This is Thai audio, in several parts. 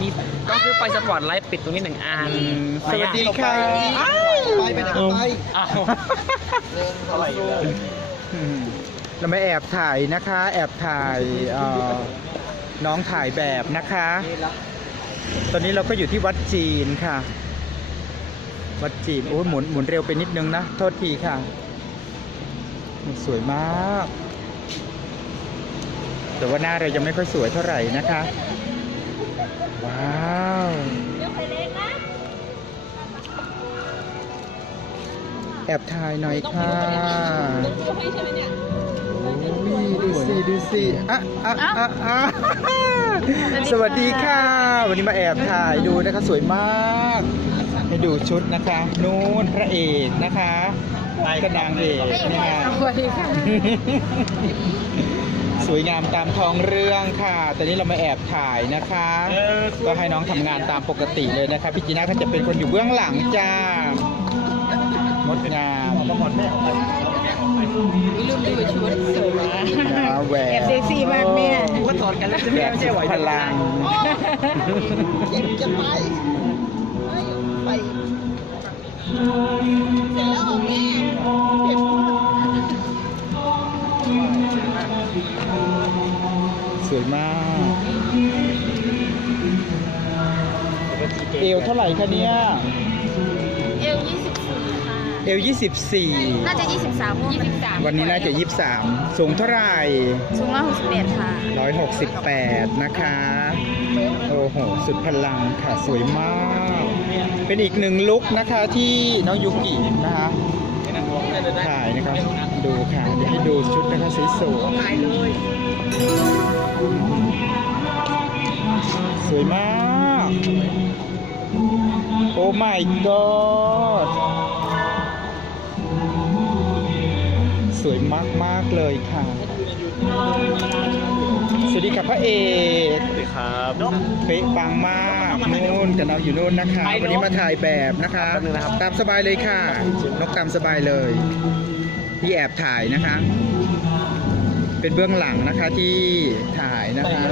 มีต้องซื้อไฟสปอร์ตไลท์ปิดตรงนี้หนึ่งอันสวัสดีค่ะไปไปไหนก็ไปอ้าวอะไรอยู่อืมเรามาแอบถ่ายนะคะ แอบถ่ายน้องถ่ายแบบนะคะ ตอนนี้เราก็อยู่ที่วัดจีนค่ะ วัดจีนโอ้ยหมุนหมุนเร็วไปนิดนึงนะ โทษทีค่ะ สวยมาก แต่ว่าหน้าเรายังไม่ค่อยสวยเท่าไหร่นะคะ ว้าวแอบถ่ายหน่อยค่ะโอ้ยดูสิดูสิอะอะอะอะสวัสดีค่ะ วันนี้มาแอบถ่ายดูนะคะสวยมากให้ดูชุดนะคะนู่นพระเอกนะคะไปกับนางเอกนะคะสวัสดีค่ะ สวยงามตามท้องเรื่องค่ะ แต่นี้เรามาแอบถ่ายนะคะ ก็ให้น้องทำงานตามปกติเลยนะคะ พี่จีน่าก็จะเป็นคนอยู่เบื้องหลังจ้างดงามลืมดูชุดสวยนะแหวนแอบเซ็กซี่มากแม่ก็ถอดกันแล้วจะแบไม่บใช่สุไหวดพลังเจ็บจะไปไปเสร็จแล้วออกแม่เจ็บ สวยมาก เอวเท่าไหร่คะเนี่ย เอล24ค่ะ เอวน่าจะ23 23 24 วันนี้น่าจะ 23 สูงเท่าไหร่ สูง161ค่ะ 168 นะคะ โอ้โห สุดพลังค่ะ สวยมาก เป็นอีกหนึ่งลุคนะคะที่น้องยูกินะคะ ถ่ายนะครับ ดูค่ะเดี๋ยวให้ดูชุดนะคะสวยสวยถ่ายเลยสวยมาก โอ้ my god สวยมากๆเลยค่ะ สวัสดีค่ะพระเอก สวัสดีครับเป๊ะปังมาก นู่นกับเราอยู่นู่นนะคะไปเนอะวันนี้มาถ่ายแบบนะคะแป๊บนึงนะครับตามสบายเลยค่ะ นกตามสบายเลยที่แอบถ่ายนะคะ เป็นเบื้องหลังนะคะที่ถ่ายนะคะ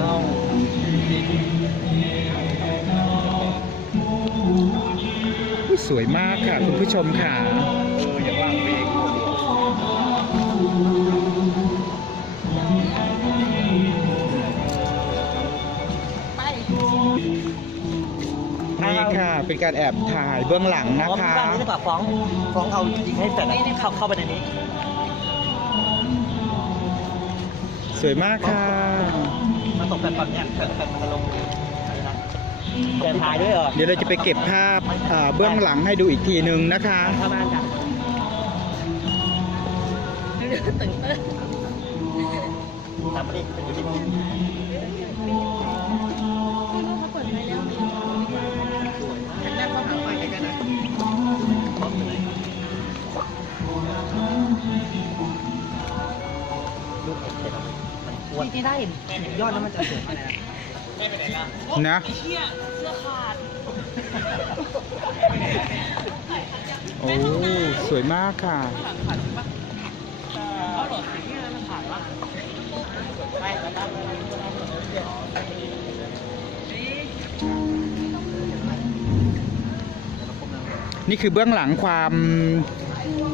อุ๊ยสวยมากค่ะ คุณผู้ชมค่ะ นี่ค่ะ เป็นการแอบถ่ายเบื้องหลังนะฟ้องคะ บ้านนี้ดีกว่าฟ้องฟ้องเอายิงให้แฟนเข้าเข้าไปในนี้ สวยมากค่ะ มาตกแฟนฝั่งเนี้ยแฟนแฟนมันจะลงอะไรนะแฟนถ่ายด้วยเหรอเดี๋ยวเราจะไปเก็บภาพอ่าเบื้องหลังให้ดูอีกทีนึงนะคะ เข้าบ้านจ้ะตามมาดิเป็นอยู่ที่ลู อ้วนที่ได้เห็นเห็นยอดแล้วมันจะสวยมากเลยนะนะโอ้ สวยมากค่ะ นี่คือเบื้องหลังความ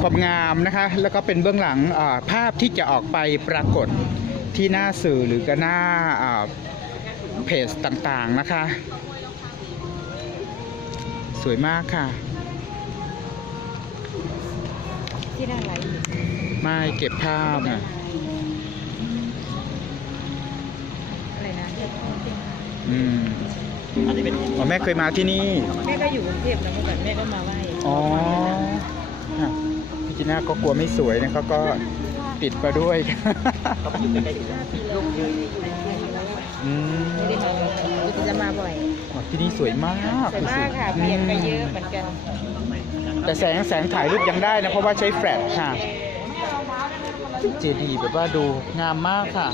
ความงามนะคะ แล้วก็เป็นเบื้องหลังอ่าภาพที่จะออกไปปรากฏ ที่หน้าสื่อหรือก็หน้าอ่าเพจต่างๆนะคะ สวยมากค่ะ ที่ได้ไรไม่เก็บภาพนะอะไรนะอืมอันนี้เป็นอ๋อแม่เคยมาที่นี่ แม่ก็อยู่กรุงเทพแล้วเมื่อก่อนแม่ก็มาไหว้อ๋อค่ะพี่จีน่าก็กลัวไม่สวยนะเขาก็ ปิดมาด้วยเขาไปอยู่ใกล้ๆอยู่แล้วลูกยืนอืมไม่ได้มาบ่อยแต่จะมาบ่อยอ๋อที่นี่สวยมากสวยมากค่ะเปลี่ยนไปเยอะเหมือนกัน แต่แสงแสงถ่ายรูปยังได้นะ เพราะว่าใช้แฟลชค่ะ เจดีย์แบบว่าดูงามมากค่ะ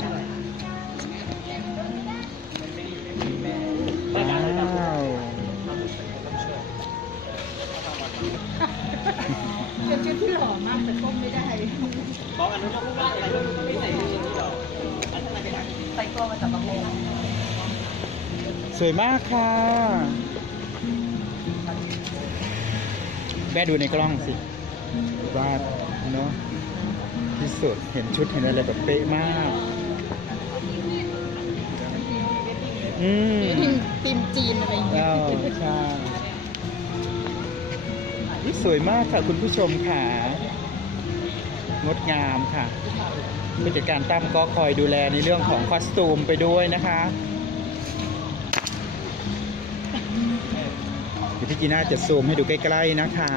ว้าว เป็นชุดที่หล่อมากแต่ก้มไม่ได้บอกอันนู้นก็พูดว่าอะไรไม่ใส่ชุดนี้หรออันนั้นเป็นใส่ตัวมาจากบางโมสวยมากค่ะแม่ดูในกล้องสิวาดเนาะที่สุดเห็นชุดเห็นอะไรแบบเป๊ะมาก อืมตีมจีนอะไรอย่างเงี้ยอ้าวใช่นี่ สวยมากค่ะคุณผู้ชมค่ะ งดงามค่ะผู้จัดการตั้มก็คอยดูแลในเรื่องของคอสตูมไปด้วยนะคะเดี๋ยวพี่จีน่าจะซูมให้ดูใกล้ๆนะคะ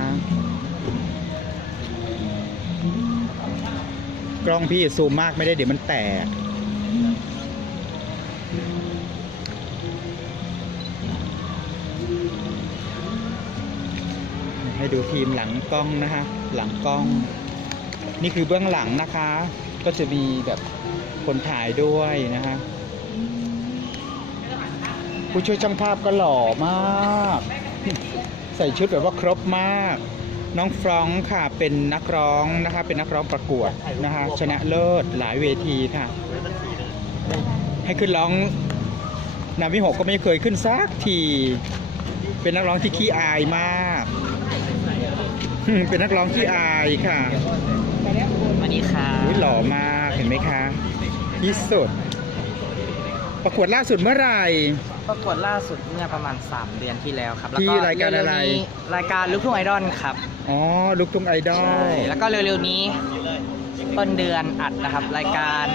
กล้องพี่ซูมมากไม่ได้เดี๋ยวมันแตก ให้ดูทีมหลังกล้องนะคะหลังกล้อง นี่คือเบื้องหลังนะคะ ก็จะมีแบบคนถ่ายด้วยนะคะผู้ช่วยช่างภาพก็หล่อมาก ใส่ชุดแบบว่าครบมาก น้องฟรองค่ะเป็นนักร้องนะคะ เป็นนักร้องประกวดนะคะชนะเลิศหลายเวทีค่ะ ให้ขึ้นร้องนามิหกก็ไม่เคยขึ้นสักที เป็นนักร้องที่ขี้อายมาก เป็นนักร้องขี้อายค่ะสวัสดีค่ะอุ๊ยหล่อมากเห็นไหมคะที่สุด ประกวดล่าสุดเมื่อไหร่ ประกวดล่าสุดเมื่อประมาณ 3 เดือนที่แล้วครับที่รายการอะไร เวๆนี้รายการลูกทุ่งไอดอลครับอ๋อลูกทุ่งไอดอลแล้วก็เร็วๆนี้ต้นเดือนอัดนะครับ รายการ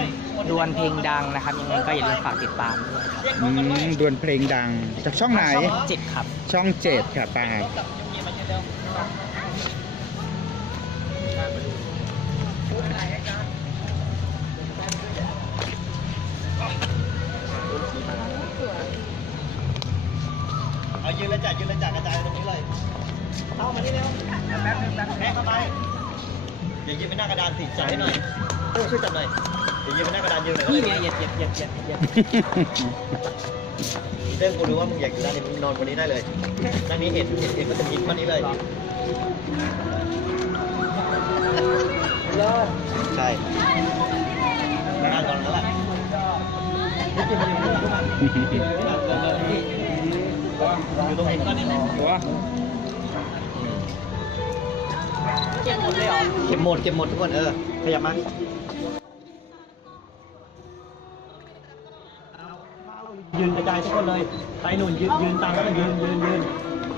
ดวลเพลงดังนะครับยังไงก็อย่าลืมฝากติดตามด้วยครับอืมดวลเพลงดัง จากช่องไหนช่องเจ็ดครับช่องเจ็ดค่ะป้า เอายืนเลยจ้ะยืนเลยจ้ะกระจายตรงนี้เลยเข้ามานี่เร็วแป๊บนึงแป๊บนึงแม่เข้าไปอย่ายืนไปหน้ากระดานสิจับให้หน่อยเออช่วยจับหน่อยอย่ายืนไปหน้ากระดานยืนเลยนี่เนี่ยเหยียดเหยียดเหยียดเหยียดเหยียดเรื่องกูรู้ว่ามึงอยากอยู่ด้านนี้มึงนอนบนนี้ได้เลยด้านนี้เห็นเห็นเห็นมันจะมีข้อนี้เลย ใช่นั่งก่อนแล้วล่ะอยู่ตรงนี้ก็นี่ว้าเจ็บหมดเลยเหรอเก็บหมดเก็บหมดทุกคนเออขยับมายืนกระจายทุกคนเลยไปหนุนยืนยืนตามแล้วมันยืนยืนยืน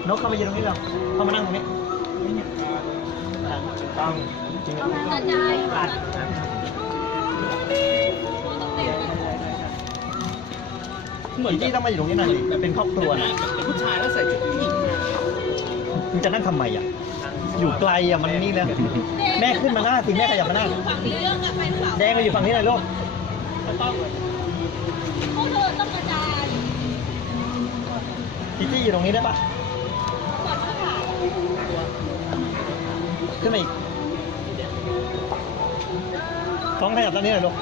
นกเข้ามายืนตรงนี้เราเข้ามานั่งตรงนี้อะต้ง เหมือนที่ต้องมาอยู่ตรงนี้หน่อยดิเป็นครอบครัวนะเป็นผู้ชายแล้วใส่ชุดผู้หญิงมึงจะนั่งทำไมอะ อยู่ไกลอะมันนี่เลยแม่ขึ้นมาหน้าสิแม่ขยับมาหน้าแดงมาอยู่ฝั่งนี้เลยลูกจีจี้อยู่ตรงนี้ได้ปะขึ้นมาอีก ท้องขยับตอนนี้หน่อยลูก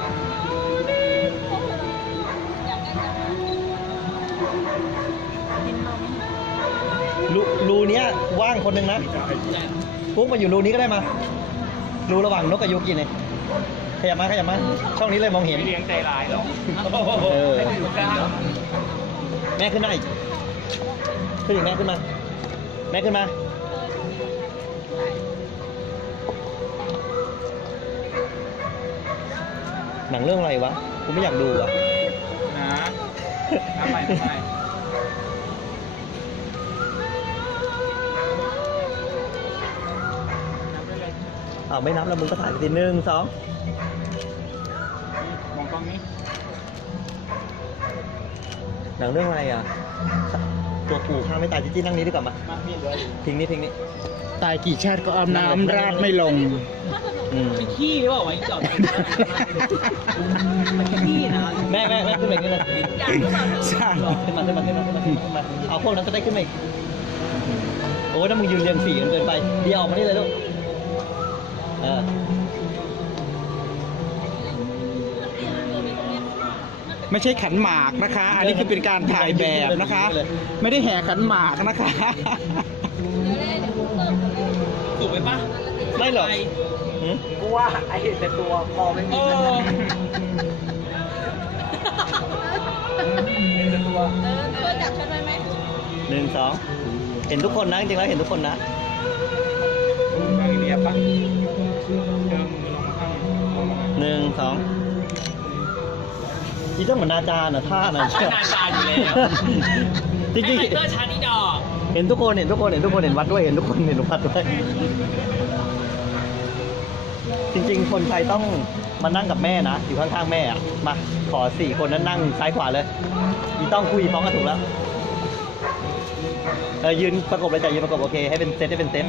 รูรูเนี้ยว่างคนหนึ่งนะปุ๊กมาอยู่รูนี้ก็ได้มา รูระหว่างนกกับยูกิเนี่ยขยับมาขยับมา ช่องนี้เลยมองเห็นเลี้ยงใจร้ายหรอเออแม่ขึ้นมาอีกขึ้นอีกแม่ขึ้นมา แม่ขึ้นมา นังเรื่องอะไรวะ กูไม่อยากดูอะนะทำไมทำไมอ้าวไม่นับแล้วมึงก็ถ่ายไปทีหนึ่งสองมองกล้องนี้หนังเรื่องอะไรอะ ตัวปู่ข้าไม่ตายจิจี้นั่งนี้ดีกว่ามาพิงนี้พิงนี้ตายกี่ชาติก็เอาน้ำราดไม่ลงอืมขี้หรือเปล่าวะไอ้จอดขี้นะแม่แม่แม่ขึ้นไปขึ้นเลยสร้างขึ้นมาขึ้นมาขึ้นมาขึ้นมาขึ้นมาเอาพวกนั้นก็ได้ขึ้นมาอีกโอ้ยถ้ามึงยืนเรียงสี่กันเกินไปเดี๋ยวออกมานี่เลยลูกเออ ไม่ใช่ขันหมากนะคะ อันนี้คือเป็นการถ่ายแบบนะคะ ไม่ได้แห่ขันหมากนะคะถูกไหมปะไม่หรอกหืมกูว่าไอ้แต่ตัวคอไม่มีเออตัวจับฉันไว้ไหมหนึ่งสองเห็นทุกคนนะจริงๆแล้วเห็นทุกคนนะหนึ่งสอง อีเจ้าเหมือนนาจาน่ะท่าน่ะนาจาอยู่แล้ว จริงไอ้เตอร์ชานิดอกๆเห็นทุกคนเห็นทุกคนเห็นทุกคนเห็นวัดด้วยเห็นทุกคนเห็นวัดด้วยจริง ๆ คนไทยต้องมานั่งกับแม่นะอยู่ข้างๆแม่อะมาขอสี่คนนั้นนั่งซ้ายขวาเลยอีต้องคุยฟ้องก็ถูกแล้วเออยืนประกบเลยจ้ะยืนประกบโอเคให้เป็นเซตให้เป็นเซต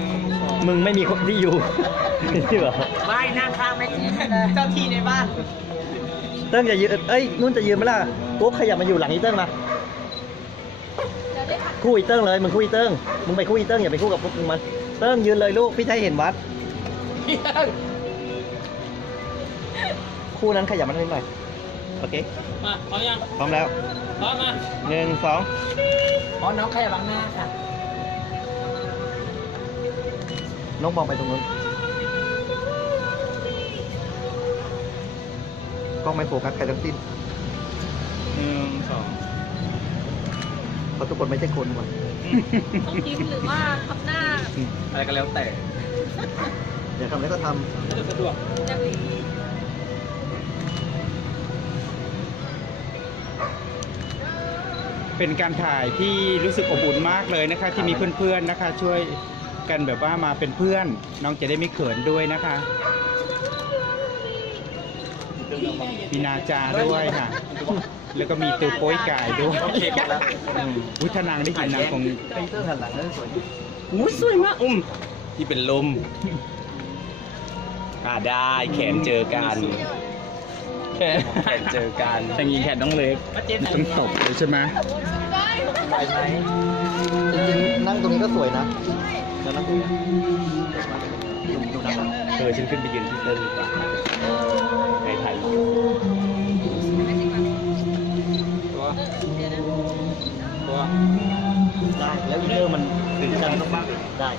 มึงไม่มีคนที่อยู่ ที่เหรอไม่นั่งข้างแม่จีเจ้าที่ในบ้าน เติ้งจะยืนเอ้ยนุ่นจะยืนไหมล่ะตุ๊กขยับมาอยู่หลังอีเติ้งมาคู่อีเติ้งเลยมึงคู่อีเติ้งมึงไปคู่อีเติ้งอย่าไปคู่กับพวกมึงมันเติ้งยืนเลยลูกพี่จะให้เห็นวัด คู่นั้นขยับมาหน่อยโอเคมาพร้อมยังพร้อมแล้วพร้อมมาหนึ่งสองอ๋อน้องใครบังหน้าค่ะน้องมองไปตรงนู้น กล้องไม่โฟกัสใครทั้งสิ้นหนึ่งสองเพราะทุกคนไม่ใช่คนว่ะต้องยิ้มหรือว่าทำหน้าอะไรก็แล้วแต่อย่าทำอะไรก็ทสะดวกแบบนี้เป็นการถ่ายที่รู้สึกอบอุ่นมากเลยนะคะ ที่มีเพื่อนๆนะคะ ช่วยกันแบบว่ามาเป็นเพื่อน น้องจะได้ไม่เขินด้วยนะคะ มีนาจาด้วยค่ะ แล้วก็มีตือโป้ยกายด้วยำโอเคหมดแล้วอืมอุ้ยถ้านางได้เห็นนางคงปีเตอร์หันหลังนั่นสวยอุ้ยสวยมากอุ้มที่เป็นลม อ่าได้แขนเจอกัน แขนแขนเจอกันแต่งหญิงแขนต้องเล็กต้องตบเลยใช่ไหมไปไหมจริงๆนั่งตรงนี้ก็สวยนะแล้วนั่งตรงนี้ดูดูนั่งหลังเออฉันขึ้นไปยืนที่เติ้ลดีกว่า ไปถ่ายรูปได้แล้วอีเตอร์มันถึงกันต้องบ้างได้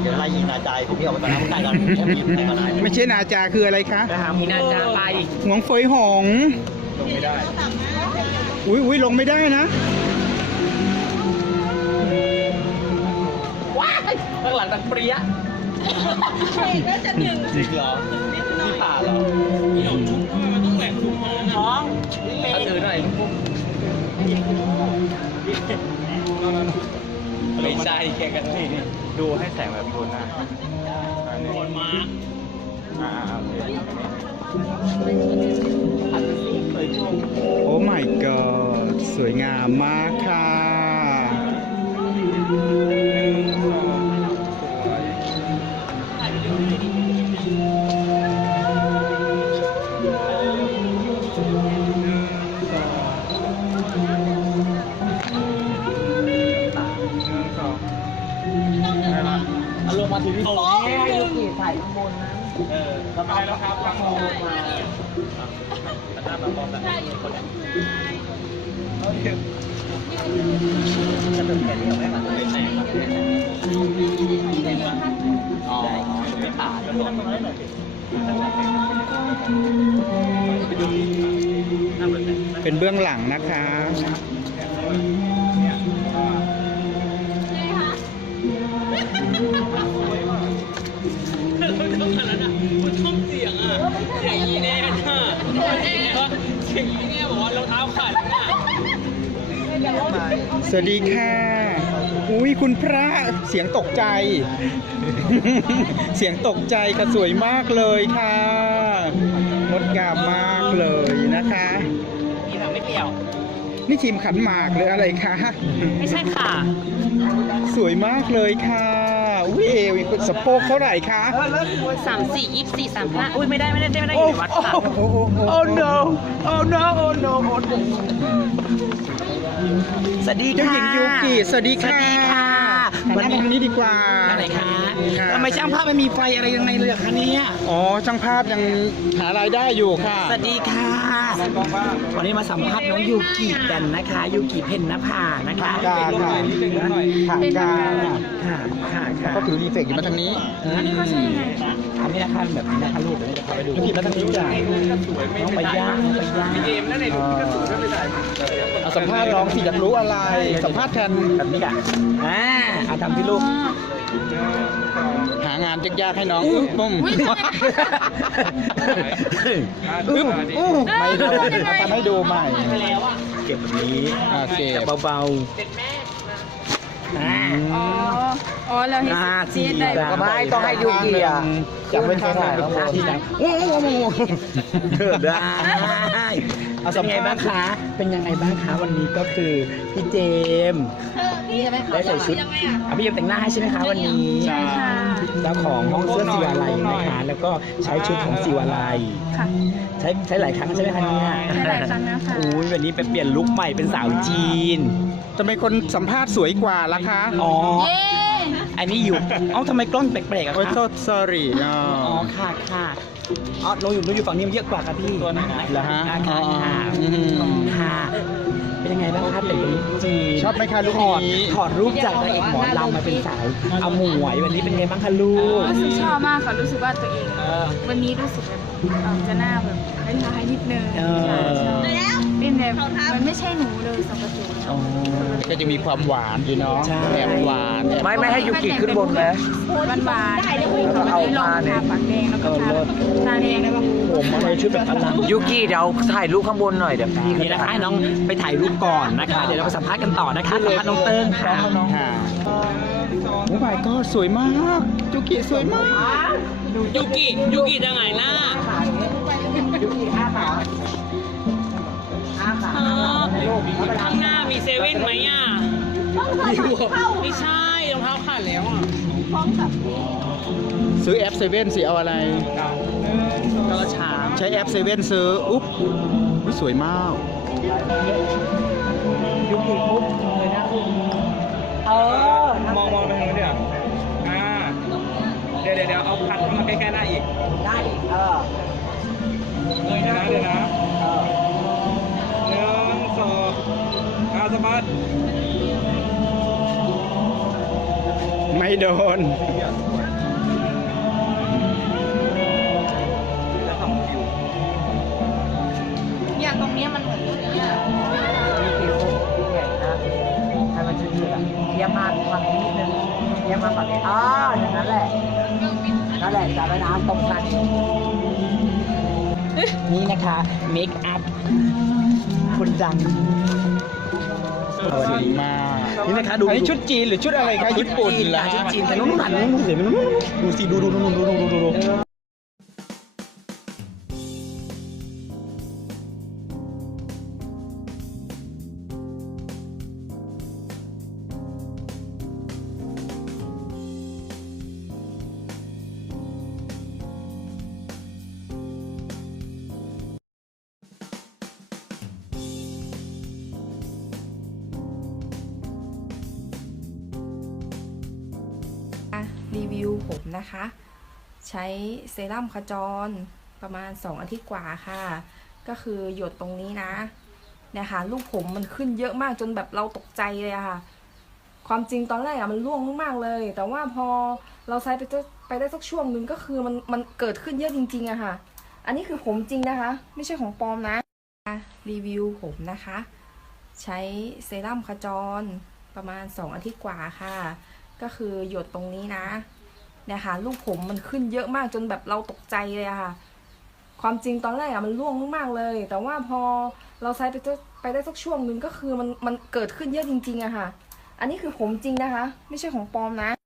เดี๋ยวไล่ยิงนาจายผมพี่ออกไปก่อนนะผมได้ก่อนแค่ยิงไปก่อนนะไม่ใช่นาจาคืออะไรคะไปหามีนาจาไปหวงเฟยหงลงไม่ได้อุ้ยอุ้ยลงไม่ได้นะว้ายข้างหลังดังเปรี้ยเฮ้ยน่าจะหนึ่งจริงเหรอนี่ผ่าเหรอพี่หนุ่มชุบทำไมมันต้องแหวกชุบมาท้องถ้าถือหน่อยไม่ใช่แค่กันนี่ดูให้แสงแบบโดนหน้าคนมาอ่าโอเคโอ้ my god สวยงามมากค่ะ จะเป็นแค่นี้เอาไหมมันไม่แตกอ๋อไม่ผ่านะบอกตรงนั้นหน่อยสิเป็นเบื้องหลังนะคะเสียงอะเสียงอีแน่น่ะเสียงอีแน่บอก สวัสดีค่ะ อุ้ยคุณพระเสียงตกใจ เสียงตกใจค่ะสวยมากเลยค่ะงดงามมากเลยนะคะนี่ทำไม่เปรี้ยว นี่ทีมขันหมากหรืออะไรคะ ไม่ใช่ค่ะ สวยมากเลยค่ะอุ้ยเอวสะโพกเท่าไหร่คะสามสี่ยี่สิบสี่สามห้าอุ้ยไม่ได้ไม่ได้ไม่ได้โอ้อยู่ในวัดค่ะโอ้โอ้โอ้ Oh no Oh no Oh no Oh no สวัสดีเจ้าค่ะหญิงยูกิสวัสดีค่ะสวัสดีค่ะ มาทางนี้ดีกว่า อะไรคะค่ะ ทำไมช่างภาพไม่มีไฟอะไรยังไงเลยอะคะเนี่ยอ๋อช่างภาพยังหารายได้อยู่ค่ะสวัสดีค่ะ วันนี้มาสัมภาษณ์น้องยูกิกันนะคะ ยูกิเพนนภานะคะกาค่ะทางการค่ะค่ะค่ะก็ถือรีเฟกอยู่มาทางนี้อันนี้เขาใช่ไงอันนี้นะคะแบบนี้นะคะลูกเดี๋ยวจะพาไปดูยูกิมาทางนี้จ้ะน้องไปย่างน้องไปย่างเอาสัมภาษณ์น้องสิอยากรู้อะไร สัมภาษณ์แทนแบบนี้อะอ่าเอาทำที่ลูกหางานยากๆให้น้องอึ๊บปุ้มอึ๊บอู้ไม่โดนเอาทำให้ดูใหม่ เก็บแบบนี้อ่าเก็บเบาๆอ่าอ๋ออ๋อเราเห็นอ่าเสียได้สี่ไม่ต้องให้ยูกิอะจับไว้ข้างหลังหน้าที่ไหนโอ้โหเกิดได้เอาเป็สันมไงภาบ้าษงณ์คะ เป็นยังไงบ้างคะวันนี้ก็คือพี่เจมส์ ได้ใส่ชุดอะพี่เจมส์แต่งหน้าให้ใช่ไหมคะวันนี้ใช่เจ้าของห้องเสื้อศิวาลัยนะคะแล้วก็ใช้ชุดของศิวาลัยค่ะใช้ใช้หลายครั้งใช่ไหมคะเนี่ยใช้หลายครั้งแล้วค่ะอุ้ยวันนี้ไปเปลี่ยนลุคใหม่เป็นสาวจีนทำไมคนสัมภาษณ์สวยกว่าล่ะคะอ๋ออันนี้อยู่เอ้าทำไมกล้องแปลกๆอะโอ้ยคะโทษ sorry อ๋ออ๋อค่ะค่ะอ๋อหนูอยู่หนูอยู่ฝั่งนี้มันเยอะกว่าครับพี่ตัวนั้นเหรอฮะ ค่ะอ๋อค่ะอืมค่ะเป็น ยังไงบ้างครับแต่งตัวจีนชอบไหมคะลูกถอดนี้ถอดรูปจากนางเอกหมอลำมาเป็นสาวเอาหมวยวันนี้เป็นไงบ้างคะลูกรู้สึกชอบมากค่ะรู้สึกว่าตัวเอง วันนี้รู้สึกแบบเอ่อจะหน้าแบบคล้ายๆนิดนึงเออค่ะชอบ เป็นแบบมันไม่ใช่หนูเลยสองกระจุกอ๋อก็จะมีความหวานอยู่เนาะใช่ แอบหวานแอบไม่ไม่ให้ยูกิขึ้นบนไหม หวานหวานๆวันนี้ลองทาปากแดงแล้วก็ทาตาแดงแล้วก็ผมอะไรชุดแบบอลังยูกี้เดี๋ยวถ่ายรูปข้างบนหน่อยเดี๋ยวพี่นี่นะคะให้น้องไปถ่ายรูปก่อนนะคะ เดี๋ยวเราไปสัมภาษณ์กันต่อนะคะสัมภาษณ์น้องเติ้งค่ะค่ะโอ้ my god สวยมากจุกิสวยมาก ยูกิยูกิจะไงหน้ ข้างหน้ามีเซเว่นไหมอะไม่ใช่รองเท้าขาดแล้วอะซื้อแอปเซเว่นสิเอาอะไรก็ช้าใช้แอปเซเว่นซื้อ อุ๊บอุ๊ยสวยมากยูกิปุ๊บเลยนะเออมองมองไปทางนู้นเดี๋ยวอ่าเดี๋ยวเดี๋ยวเดี๋ยวเอาพัดเข้ามาใกล้ๆหน้าอีก ได้อีกเออเงยนะเดี๋ยวนะ อาสะบัดไม่โดนเนี่ยตรงเนี้ยมันเหมือนเนี่ยยูกิปุ๊บใหญ่นะให้มันชื่อๆอะเยี่ยมมากฝั่งนี้นิดนึงเยี่ยมมากฝั่งนี้อ๋ออย่างนั้นแหละนั่นแหละจับไว้นะตรงกันนี่นะคะเมคอัพคนดัง สวยมากนี่นะคะดูอันนี้ชุดจีนหรือชุดอะไรคะญี่ปุ่นจีนเหรออะชุดจีนแต่นู้นหันนู้นเห็นไหมนู้นดูสิดูดูดูดูดูดูดู ช้เซรั่มขจรประมาณ 2 อาทิตย์กว่าค่ะ ก็คือหยดตรงนี้นะนะคะลูกผมมันขึ้นเยอะมากจนแบบเราตกใจเลยค่ะ ความจริงตอนแรกอะมันร่วงมากๆเลย แต่ว่าพอเราใช้ไปได้ไปได้สักช่วงหนึ่งก็คือมันมันเกิดขึ้นเยอะจริงๆอะค่ะ อันนี้คือผมจริงนะคะ ไม่ใช่ของปลอมนะ รีวิวผมนะคะ ใช้เซรั่มขจรประมาณ 2 อาทิตย์กว่าค่ะ ก็คือหยดตรงนี้นะ นะคะลูกผมมันขึ้นเยอะมากจนแบบเราตกใจเลยอะค่ะ ความจริงตอนแรกอะมันร่วงมากๆเลย แต่ว่าพอเราใช้ไปได้ไปได้สักช่วงหนึ่งก็คือมันมันเกิดขึ้นเยอะจริงๆอะค่ะ อันนี้คือผมจริงนะคะ ไม่ใช่ของปลอมนะ